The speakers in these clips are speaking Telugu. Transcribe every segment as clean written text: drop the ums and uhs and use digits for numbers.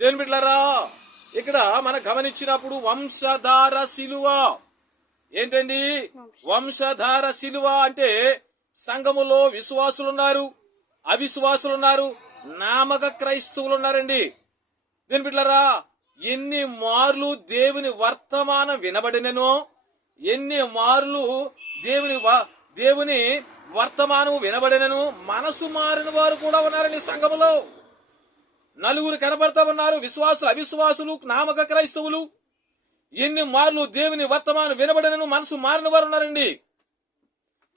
దేవుని బిడ్డలారా, ఇక్కడ మనం గమనించినప్పుడు వంశధార శిలువ ఏంటండి? వంశధార శిలువ అంటే సంఘములో విశ్వాసులున్నారు, అవిశ్వాసులున్నారు, నామక క్రైస్తవులు ఉన్నారండి. దేవుని బిడ్డలారా, ఎన్ని మార్లు దేవుని వర్తమానం వినబడిననో, ఎన్ని మార్లు దేవుని వర్తమానము వినబడినను మనసు మారిన వారు కూడా ఉన్నారండి సంఘములో. నలుగురు కనబడతా ఉన్నారు, విశ్వాసులు, అవిశ్వాసులు, నామక క్రైస్తవులు. ఎన్ని మార్లు దేవుని వర్తమానం వినబడినను మనసు మారిన వారు ఉన్నారండి.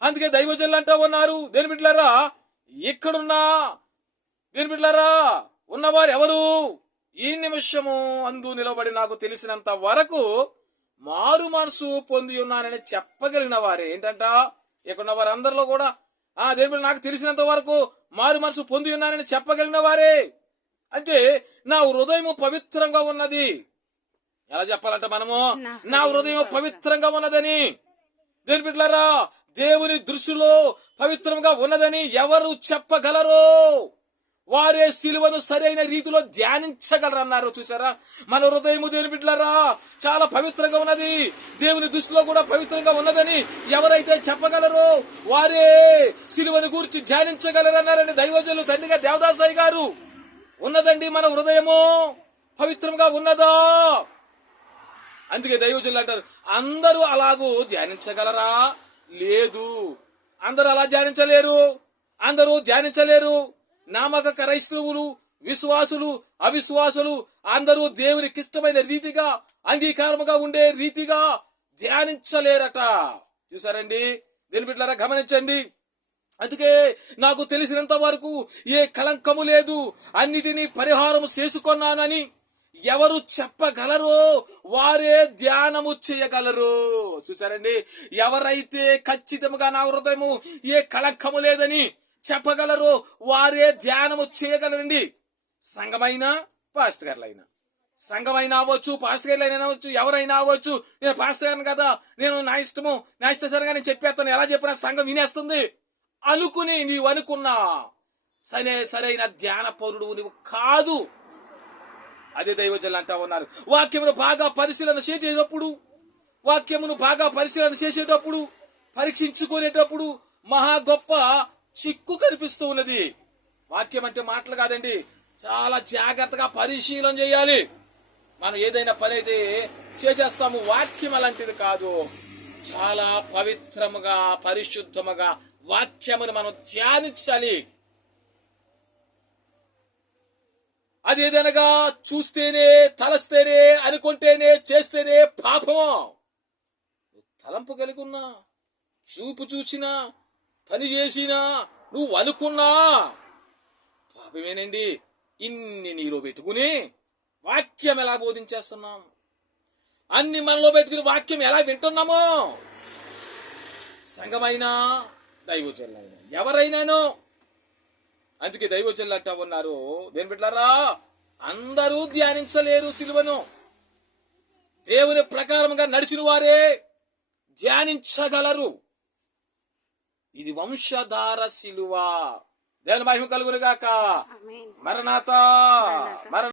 అందుకే దైవజనులు అంటా ఉన్నారు, దేని బిడ్డలారా, ఇక్కడున్నా దేని బిడ్డలారా ఉన్నవారు ఎవరు? ఈ నిమిషము అందు నిలబడి నాకు తెలిసినంత వరకు మారు మనసు పొంది ఉన్నానని చెప్పగలిగిన వారే. ఏంటంట? ఇక్కడ వారు అందరిలో కూడా దేవుడు నాకు తెలిసినంత వరకు మారు మనసు పొంది ఉన్నానని చెప్పగలిగిన వారే. అంటే నా హృదయం పవిత్రంగా ఉన్నది. ఎలా చెప్పాలంటే మనము నా హృదయం పవిత్రంగా ఉన్నదని, దేవుని బిడ్డలారా, దేవుని దృష్టిలో పవిత్రంగా ఉన్నదని ఎవరు చెప్పగలరు? వారే సిలువను సరైన రీతిలో ధ్యానించగలరు అన్నారు. చూసారా, మన హృదయము దేవుని బిడ్డలారా చాలా పవిత్రంగా ఉన్నది, దేవుని దృష్టిలో కూడా పవిత్రంగా ఉన్నదని ఎవరైతే చెప్పగలరో వారే సిలువను గురించి ధ్యానించగలరు అన్నారండి దైవజనులు తండ్రిగా దేవదాసాయి గారు. ఉన్నదండి మన హృదయము పవిత్రంగా ఉన్నదా? అందుకే దైవజనులు అంటారు, అందరూ అలాగూ ధ్యానించగలరా? లేదు, అందరూ అలా ధ్యానించలేరు. నామక క్రైస్తవులు, విశ్వాసులు, అవిశ్వాసులు అందరూ దేవునికి ఇష్టమైన రీతిగా, అంగీకారముగా ఉండే రీతిగా ధ్యానించలేరట. చూసారండి, దేని బిడ్డలారా గమనించండి. అందుకే నాకు తెలిసినంత వరకు ఏ కళంకము లేదు, అన్నిటినీ పరిహారము చేసుకున్నానని ఎవరు చెప్పగలరో వారే ధ్యానము చేయగలరు. చూసారండి, ఎవరైతే ఖచ్చితంగా నా హృదయము ఏ కళంకము లేదని చెప్పగలరో వారే ధ్యానము చేయగలరండి. సంఘమైనా, పాస్టర్ గారులైనా, సంఘమైనా అవ్వచ్చు, పాస్టర్ గారులైనా అవ్వచ్చు, ఎవరైనా అవ్వచ్చు. నేను పాస్టర్ గారిని కదా, నేను నా ఇష్టసరిగా నేను చెప్పేస్తాను, ఎలా చెప్పినా సంఘం వినేస్తుంది అనుకుని నీవు అనుకున్నా సరైన ధ్యాన పరుడు నువ్వు కాదు. అదే దైవజనులు అంటా ఉన్నారు, వాక్యమును బాగా పరిశీలన చేసేటప్పుడు పరీక్షించుకునేటప్పుడు మహా గొప్ప చిక్కు కనిపిస్తూ ఉన్నది. వాక్యం అంటే మాటలు కాదండి, చాలా జాగ్రత్తగా పరిశీలన చేయాలి. మనం ఏదైనా పని అయితే చేసేస్తాము, వాక్యం అలాంటిది కాదు. చాలా పవిత్రముగా, పరిశుద్ధముగా వాక్యమును మనం ధ్యానించాలి. అదేదనగా చూస్తేనే, తలస్తేనే, అనుకుంటేనే, చేస్తేనే పాపము. తలంపు కలిగి ఉన్నా, చూపు చూసినా, పని చేసినా, నువ్వు అనుకున్నా పాపమేనండి. ఇన్ని నీలో పెట్టుకుని వాక్యం ఎలా బోధించేస్తున్నాం, అన్ని మనలో పెట్టుకుని వాక్యం ఎలా వింటున్నామో, సంఘమైనా, దైవజనులైనా, ఎవరైనానో. అందుకే దైవజనులు అంటా ఉన్నారు, దేని బిడ్డలారా, అందరూ ధ్యానించలేరు సిలువను. దేవుని ప్రకారంగా నడిచిన వారే ధ్యానించగలరు. ఇది వంశధార శిలువ. దేవుని మహిమ కలుగును గాక. మరణాత